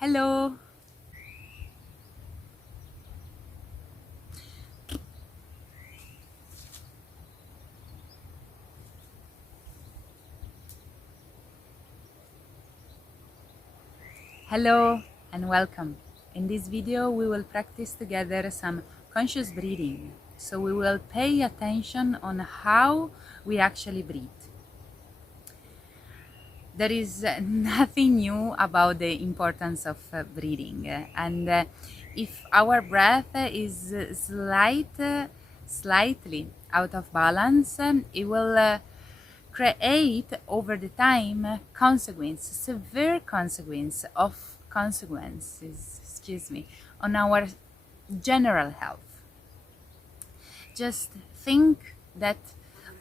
Hello. Hello and welcome. In this video we will practice together some conscious breathing. So we will pay attention on how we actually breathe. There is nothing new about the importance of breathing, and if our breath is slightly out of balance, it will create over the time severe consequences, on our general health. Just think that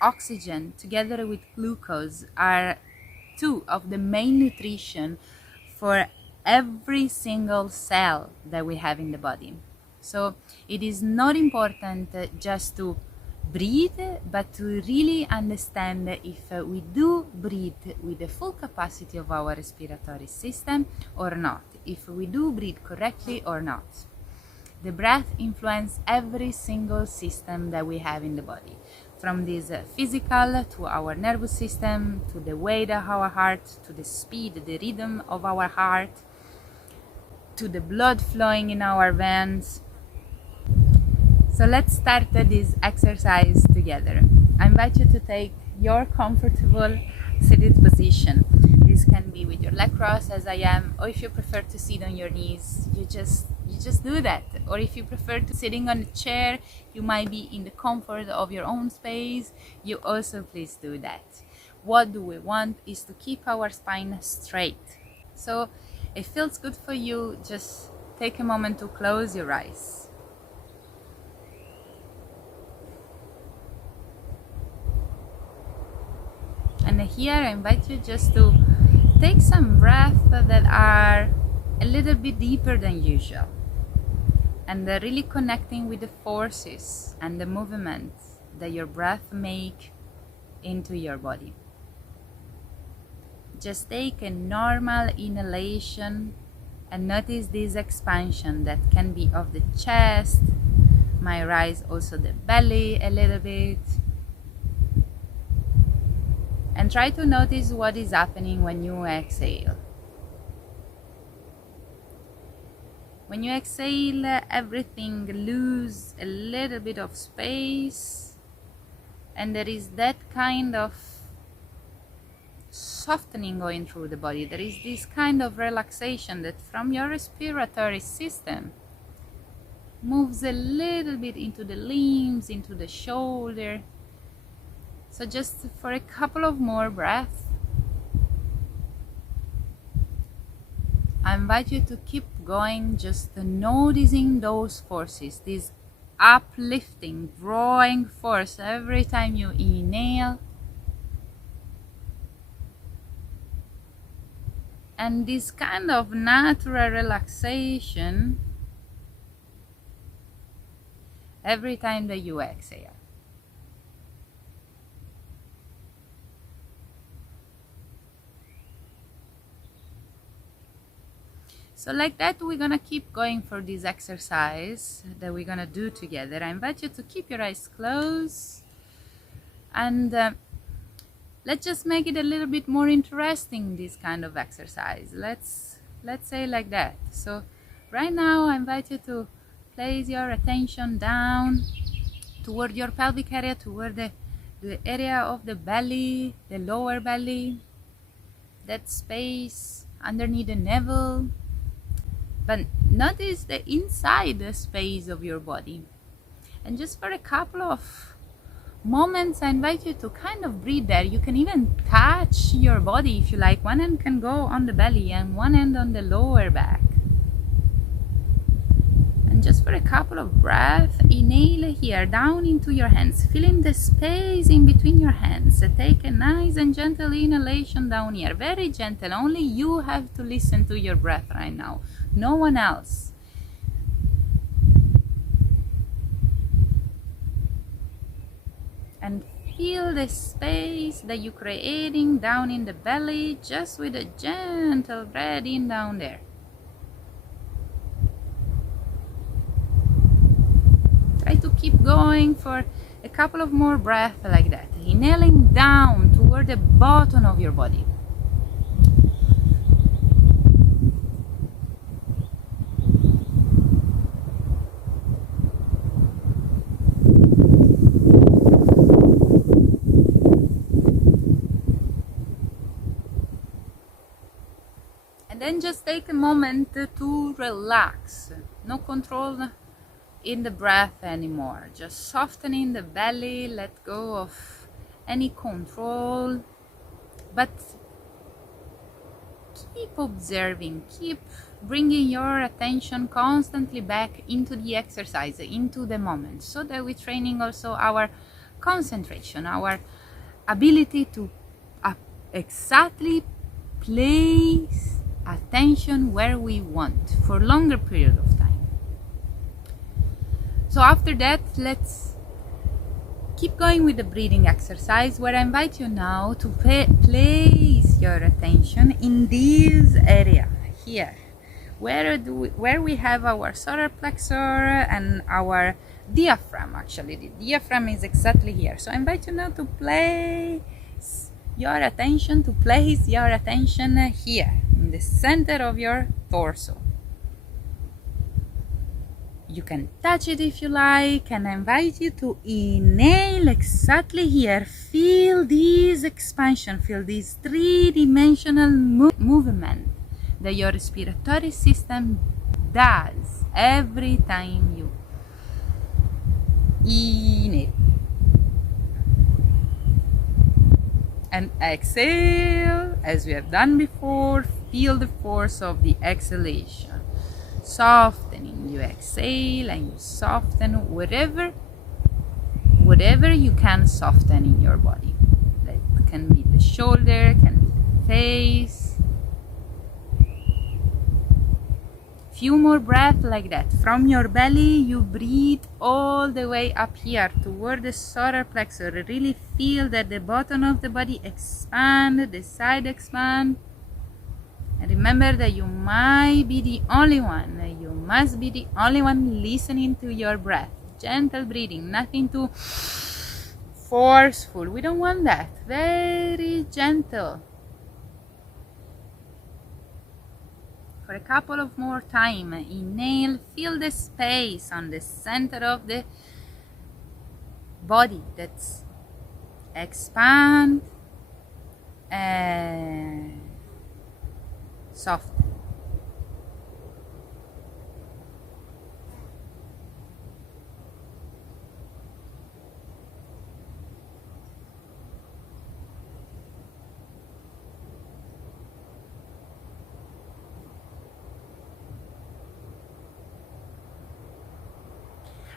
oxygen together with glucose are two of the main nutrition for every single cell that we have in the body. So it is not important just to breathe, but to really understand if we do breathe with the full capacity of our respiratory system or not, if we do breathe correctly or not. The breath influences every single system that we have in the body, from this physical to our nervous system, to the weight of our heart, to the speed, the rhythm of our heart, to the blood flowing in our veins. So let's start this exercise together. I invite you to take your comfortable seated position. This can be with your leg crossed as I am, or if you prefer to sit on your knees, you just do that. Or if you prefer to sitting on a chair, you might be in the comfort of your own space, you also please do that. What do we want is to keep our spine straight. So if it feels good for you, just take a moment to close your eyes. And here I invite you just to take some breaths that are a little bit deeper than usual, and really connecting with the forces and the movements that your breath make into your body. Just take a normal inhalation and notice this expansion that can be of the chest, might rise also the belly a little bit. And try to notice what is happening when you exhale. When you exhale, everything loses a little bit of space, and there is that kind of softening going through the body. There is this kind of relaxation that from your respiratory system moves a little bit into the limbs, into the shoulder. So just for a couple of more breaths, I invite you to keep going, just noticing those forces, this uplifting, drawing force every time you inhale, and this kind of natural relaxation every time that you exhale. So like that, we're gonna keep going for this exercise that we're gonna do together. I invite you to keep your eyes closed, and let's just make it a little bit more interesting, this kind of exercise. Let's say like that. So right now I invite you to place your attention down toward your pelvic area, toward the area of the belly, the lower belly, that space underneath the navel. But notice the inside the space of your body. And just for a couple of moments, I invite you to kind of breathe there. You can even touch your body if you like. One hand can go on the belly and one hand on the lower back. And just for a couple of breaths, inhale here, down into your hands, feeling the space in between your hands. Take a nice and gentle inhalation down here, very gentle. Only you have to listen to your breath right now, no one else. And feel the space that you're creating down in the belly, just with a gentle breath in down there. keep going for a couple of more breaths like that, inhaling down toward the bottom of your body. And then just take a moment to relax. No control in the breath anymore. Just softening the belly, let go of any control. But keep observing, keep bringing your attention constantly back into the exercise, into the moment, so that we're training also our concentration, our ability to exactly place attention where we want for longer period of time. So after that, let's keep going with the breathing exercise, where I invite you now to place your attention in this area here, where we have our solar plexus and our diaphragm. Actually, the diaphragm is exactly here. So I invite you now to place your attention here in the center of your torso. You can touch it if you like, and I invite you to inhale exactly here. Feel this expansion, feel this three-dimensional movement that your respiratory system does every time you inhale. And exhale, as we have done before, feel the force of the exhalation. Softening, you exhale and you soften whatever you can soften in your body. That can be the shoulder, can be the face. Few more breaths like that. From your belly, you breathe all the way up here toward the solar plexus. Really feel that the bottom of the body expand, the side expand. And remember that you might be the only one, you must be the only one listening to your breath. Gentle breathing, nothing too forceful. We don't want that. Very gentle. For a couple of more time, inhale, feel the space on the center of the body that's expand and soften.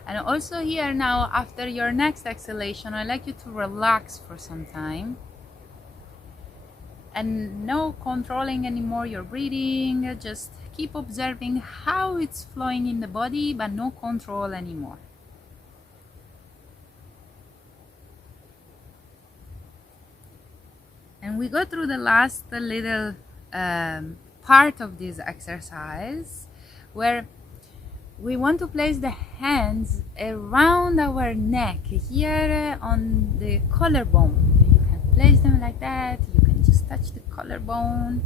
And also here now, after your next exhalation, I'd like you to relax for some time. And no controlling anymore your breathing, just keep observing how it's flowing in the body, but no control anymore. And we go through the last little part of this exercise, where we want to place the hands around our neck, here on the collarbone. You can place them like that. You can just touch the collarbone.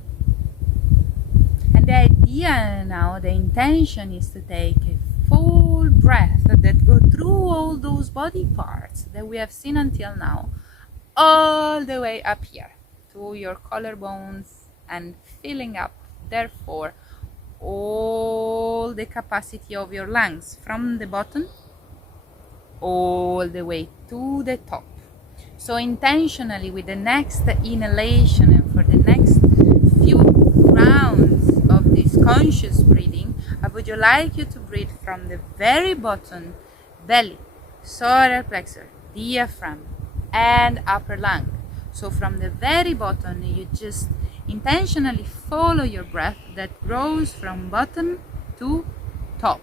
And the idea now, the intention is to take a full breath that go through all those body parts that we have seen until now, all the way up here to your collarbones, and filling up, therefore, all the capacity of your lungs from the bottom all the way to the top. So intentionally, with the next inhalation and for the next few rounds of this conscious breathing, I would like you to breathe from the very bottom, belly, solar plexus, diaphragm, and upper lung. So from the very bottom, you just intentionally follow your breath that grows from bottom to top.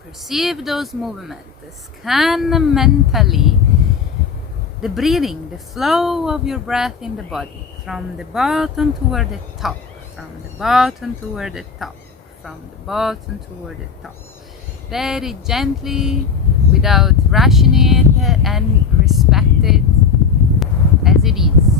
Perceive those movements. Scan mentally the breathing, the flow of your breath in the body, from the bottom toward the top, from the bottom toward the top, from the bottom toward the top. Very gently, without rushing it, and respect it as it is.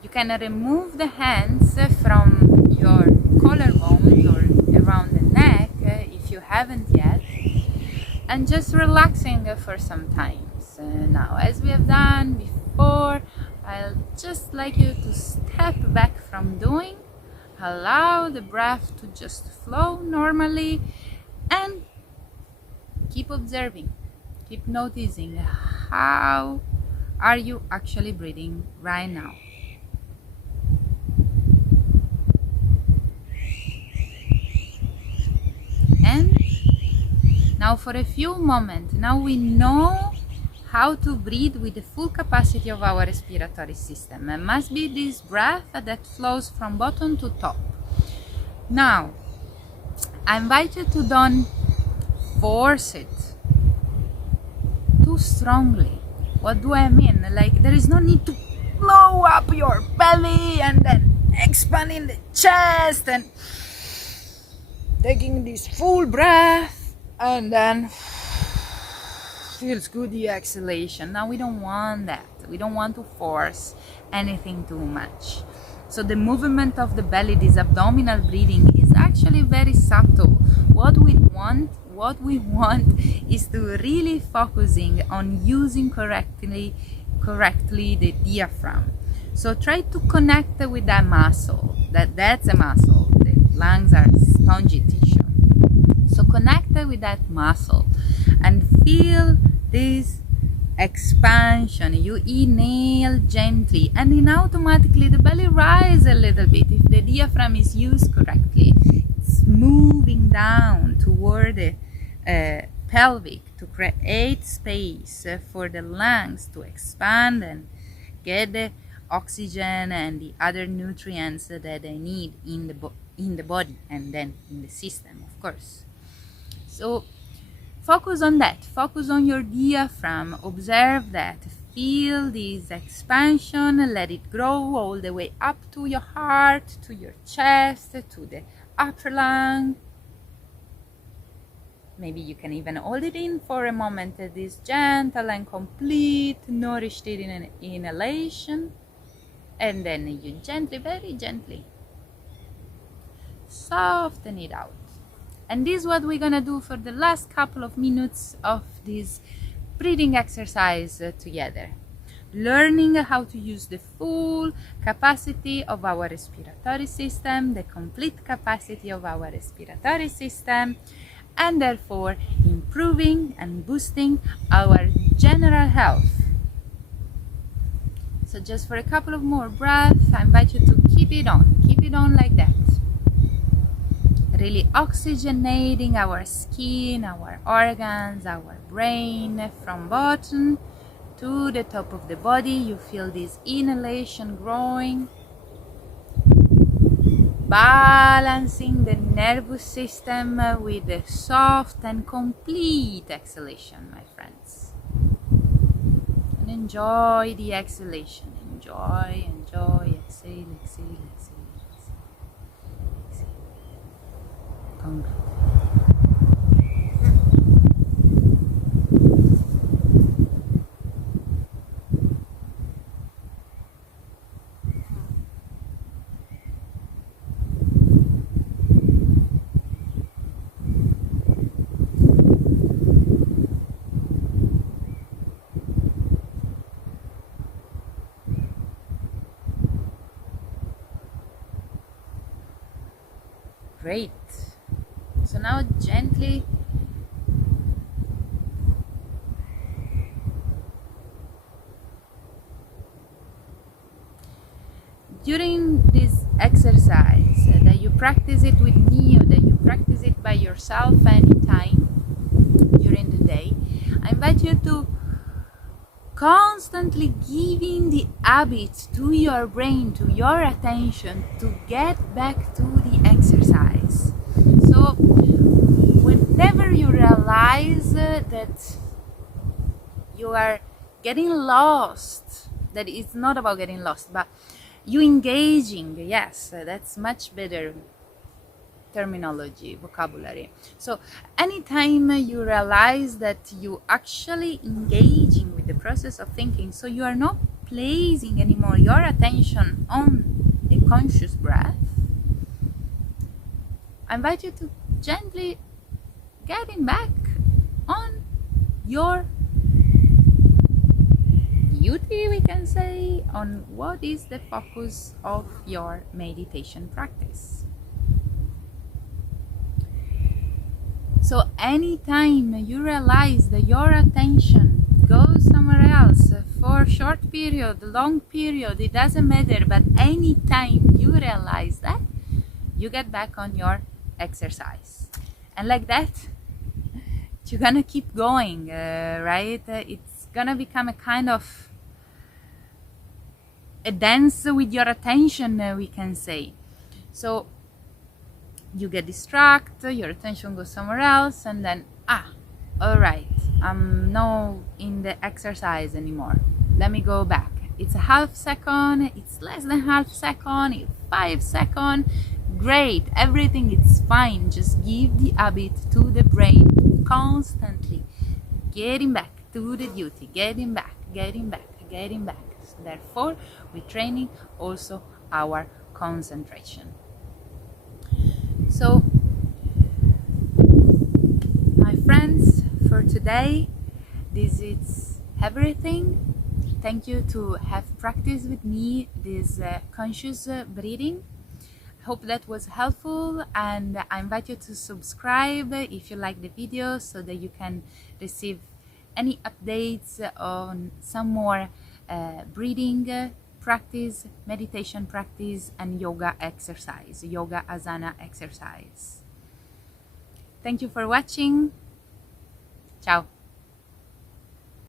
You can remove the hands from your collarbones or around the neck if you haven't yet, and just relaxing for some time. Now, as we have done before, I'll just like you to step back from doing, allow the breath to just flow normally, and keep observing, keep noticing how are you actually breathing right now. And now for a few moments, now we know how to breathe with the full capacity of our respiratory system. It must be this breath that flows from bottom to top. Now, I invite you to don't force it too strongly. What do I mean? Like, there is no need to blow up your belly and then expanding the chest and taking this full breath and then feels good the exhalation. Now we don't want that. We don't want to force anything too much. So the movement of the belly, this abdominal breathing, is actually very subtle. What we want is to really focusing on using correctly the diaphragm. So try to connect with that muscle. That's a muscle. The lungs are spongy tissue. So connect with that muscle and feel this expansion. You inhale gently and then automatically the belly rises a little bit. If the diaphragm is used correctly, it's moving down toward the pelvic to create space for the lungs to expand and get the oxygen and the other nutrients that they need in the body and then in the system, of course. So focus on that. Focus on your diaphragm. Observe that. Feel this expansion. Let it grow all the way up to your heart, to your chest, to the upper lung. Maybe you can even hold it in for a moment. This gentle and complete, nourished inhalation. And then you gently, very gently, soften it out. And this is what we're gonna do for the last couple of minutes of this breathing exercise together. Learning how to use the full capacity of our respiratory system, the complete capacity of our respiratory system, and therefore improving and boosting our general health. So just for a couple of more breaths, I invite you to keep it on like that. Really oxygenating our skin, our organs, our brain from bottom to the top of the body. You feel this inhalation growing, balancing the nervous system with a soft and complete exhalation, my friends. And enjoy the exhalation. Enjoy, exhale, exhale, exhale, exhale. Complete. Great. So now gently during this exercise, that you practice it with me or that you practice it by yourself anytime during the day, I invite you to constantly giving the habit to your brain, to your attention, to get back to the So whenever you realize that you are getting lost, that it's not about getting lost, but you engaging, yes, that's much better terminology, vocabulary. So anytime you realize that you actually engaging with the process of thinking, so you are not placing anymore your attention on a conscious breath, I invite you to gently getting back on your duty, we can say, on what is the focus of your meditation practice. So anytime you realize that your attention goes somewhere else for a short period, long period, it doesn't matter, but anytime you realize that, you get back on your exercise. And like that, you're gonna keep going, right? It's gonna become a kind of a dance with your attention, we can say. So you get distracted, your attention goes somewhere else, and then all right, I'm not in the exercise anymore, let me go back. It's a half second, it's less than half second, it's 5 seconds, great, everything is fine. Just give the habit to the brain to constantly getting back to the duty, getting back. So therefore, we're training also our concentration. So, my friends, for today, this is everything. Thank you to have practiced with me this conscious breathing. Hope that was helpful, and I invite you to subscribe if you like the video so that you can receive any updates on some more breathing practice, meditation practice, and yoga exercise, yoga asana exercise. Thank you for watching. Ciao.